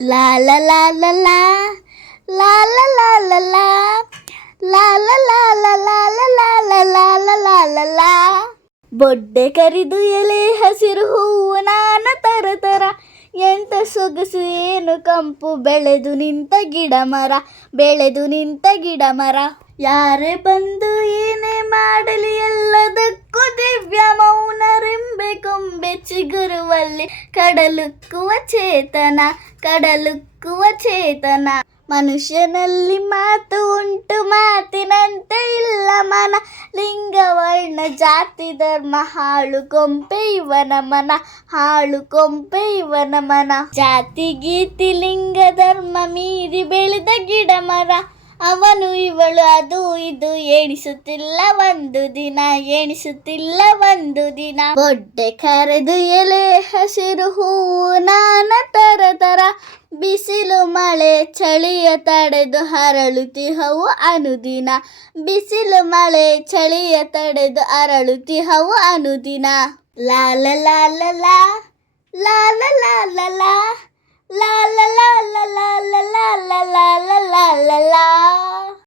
ಲಾ ಲಾ ಲಾ ಲಾ ಲಾ ಲಾ ಲಾ ಲಾ ಲಾ ಲಾ ಲಾ ಲಾ ಲಾ ಬೊಡ್ಡೆ ಕರಿದು ಎಲೆ ಹಸಿರು ಹೂವು ನಾನ ತರ ತರ ಎಂತ ಸೊಗಸು ಏನು ಕಂಪು ಬೆಳೆದು ನಿಂತ ಗಿಡ ಮರ ಬೆಳೆದು ನಿಂತ ಗಿಡ ಮರ ಯಾರೇ ಬಂದು ಏನೇ ಮಾಡಲಿ ಚಿಗುರುವಲ್ಲಿ ಕಡಲುಕ್ಕುವ ಚೇತನ ಕಡಲುಕ್ಕುವ ಚೇತನ. ಮನುಷ್ಯನಲ್ಲಿ ಮಾತು ಉಂಟು, ಮಾತಿನಂತೆ ಇಲ್ಲ ಮನ. ಲಿಂಗ ವರ್ಣ ಜಾತಿ, ಧರ್ಮ, ಹಾಳು, ಕೊಂಪೆ ಇವನ ಮನ. ಹಾಳು, ಕೊಂಪೆ ಇವನ ಮನ. ಜಾತಿ, ಗೀತಿ, ಲಿಂಗ, ಧರ್ಮ, ಮೀರಿ ಬೆಳೆದ ಗಿಡ ಮರ ಅವನು ಇವಳು ಅದು ಇದು ಎಣಿಸುತ್ತಿಲ್ಲ ಒಂದು ದಿನ ಎಣಿಸುತ್ತಿಲ್ಲ ಒಂದು ದಿನ ಬೊಡ್ಡೆ ಕರೆದು ಎಲೆ ಹಸಿರು ಹೂವು ನಾನ ತರ ತರ ಬಿಸಿಲು ಮಳೆ ಚಳಿಯ ತಡೆದು ಹರಳುತಿಹವು ಅನುದಿನ ಬಿಸಿಲು ಮಳೆ ಚಳಿಯ ತಡೆದು ಅರಳುತಿಹವು ಅನುದಿನ ಲಾಲ ಲಾಲ ಲಾ ಲಾಲ ಲಾಲ ಲಾ ಲಾಲ ಲಾಲ ಲಾಲ ಲಾಲ ಲಾಲ ಲಾಲ